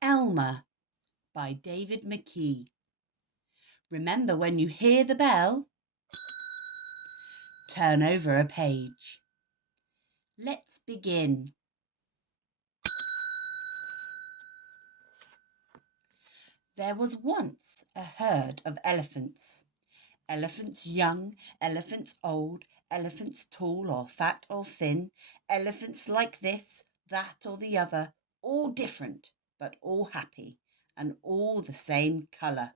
Elmer by David McKee. Remember, when you hear the bell, turn over a page. Let's begin. There was once a herd of elephants. Elephants young, elephants old, elephants tall or fat or thin, elephants like this, that or the other, all different, but all happy, and all the same colour.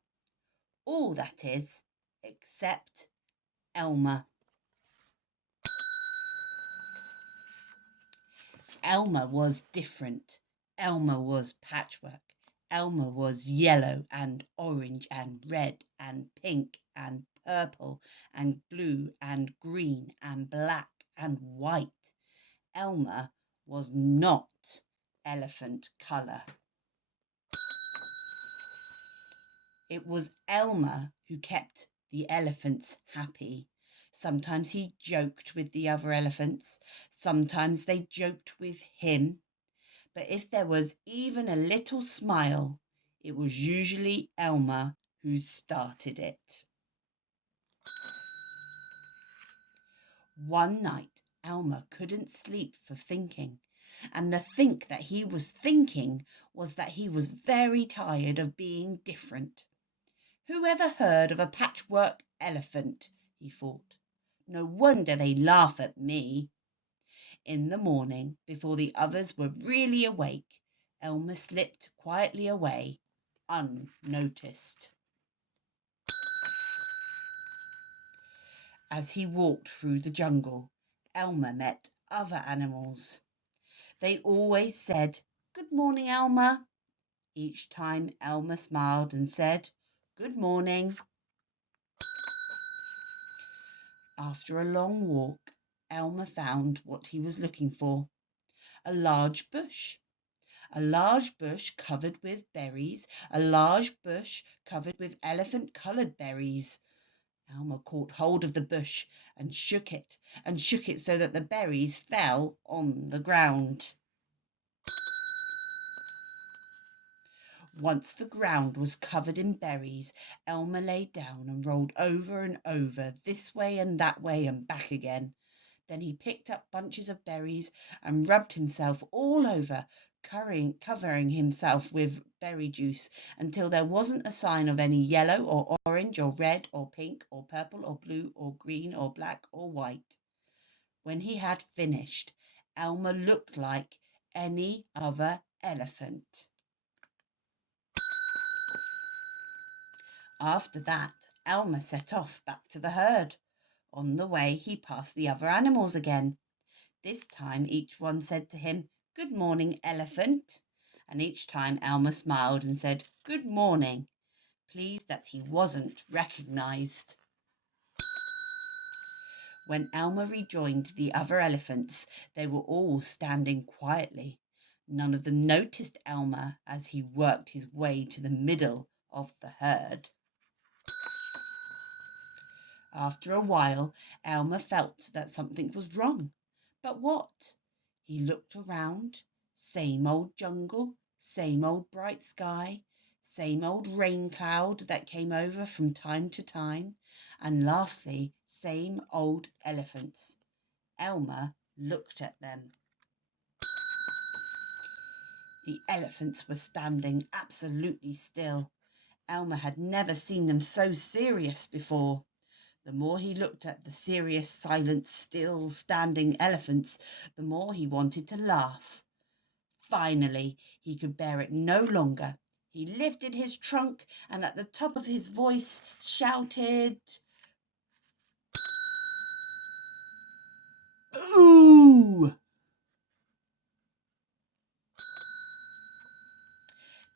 All, that is, except Elmer. Elmer was different. Elmer was patchwork. Elmer was yellow and orange and red and pink and purple and blue and green and black and white. Elmer was not elephant colour. It was Elmer who kept the elephants happy. Sometimes he joked with the other elephants. Sometimes they joked with him. But if there was even a little smile, it was usually Elmer who started it. One night, Elmer couldn't sleep for thinking, and the think that he was thinking was that he was very tired of being different. Who ever heard of a patchwork elephant? He thought. No wonder they laugh at me. In the morning, before the others were really awake, Elmer slipped quietly away, unnoticed. As he walked through the jungle, Elmer met other animals. They always said, "Good morning, Elmer." Each time Elmer smiled and said, "Good morning." After a long walk, Elmer found what he was looking for, a large bush. A large bush covered with berries, a large bush covered with elephant-coloured berries. Elmer caught hold of the bush and shook it so that the berries fell on the ground. Once the ground was covered in berries, Elmer lay down and rolled over and over, this way and that way and back again. Then he picked up bunches of berries and rubbed himself all over, covering himself with berry juice until there wasn't a sign of any yellow or orange or red or pink or purple or blue or green or black or white. When he had finished, Elmer looked like any other elephant. After that, Elmer set off back to the herd. On the way, he passed the other animals again. This time each one said to him, "Good morning, elephant." And each time Elmer smiled and said, "Good morning," pleased that he wasn't recognised. When Elmer rejoined the other elephants, they were all standing quietly. None of them noticed Elmer as he worked his way to the middle of the herd. After a while, Elmer felt that something was wrong. But what? He looked around. Same old jungle, same old bright sky, same old rain cloud that came over from time to time, and lastly, same old elephants. Elmer looked at them. The elephants were standing absolutely still. Elmer had never seen them so serious before. The more he looked at the serious, silent, still standing elephants, the more he wanted to laugh. Finally, he could bear it no longer. He lifted his trunk and at the top of his voice shouted, "Boo!"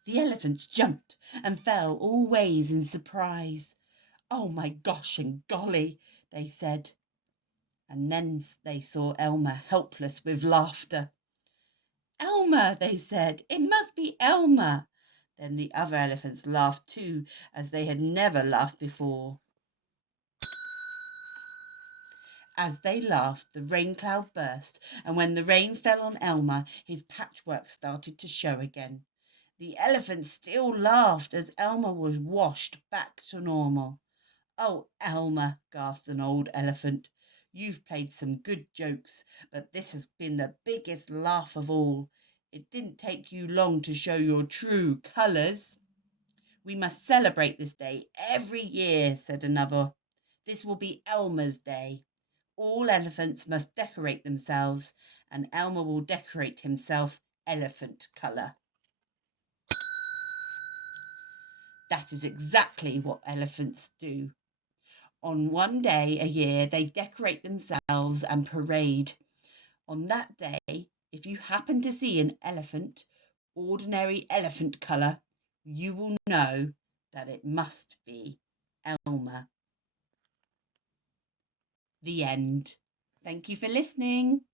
The elephants jumped and fell all ways in surprise. "Oh, my gosh and golly," they said. And then they saw Elmer helpless with laughter. "Elmer," they said, "it must be Elmer." Then the other elephants laughed too, as they had never laughed before. As they laughed, the rain cloud burst, and when the rain fell on Elmer, his patchwork started to show again. The elephant still laughed as Elmer was washed back to normal. "Oh, Elmer," gasped an old elephant, "you've played some good jokes, but this has been the biggest laugh of all. It didn't take you long to show your true colours." "We must celebrate this day every year," said another. "This will be Elmer's Day. All elephants must decorate themselves, and Elmer will decorate himself elephant colour." That is exactly what elephants do. On one day a year, they decorate themselves and parade. On that day, if you happen to see an elephant, ordinary elephant colour, you will know that it must be Elmer. The end. Thank you for listening.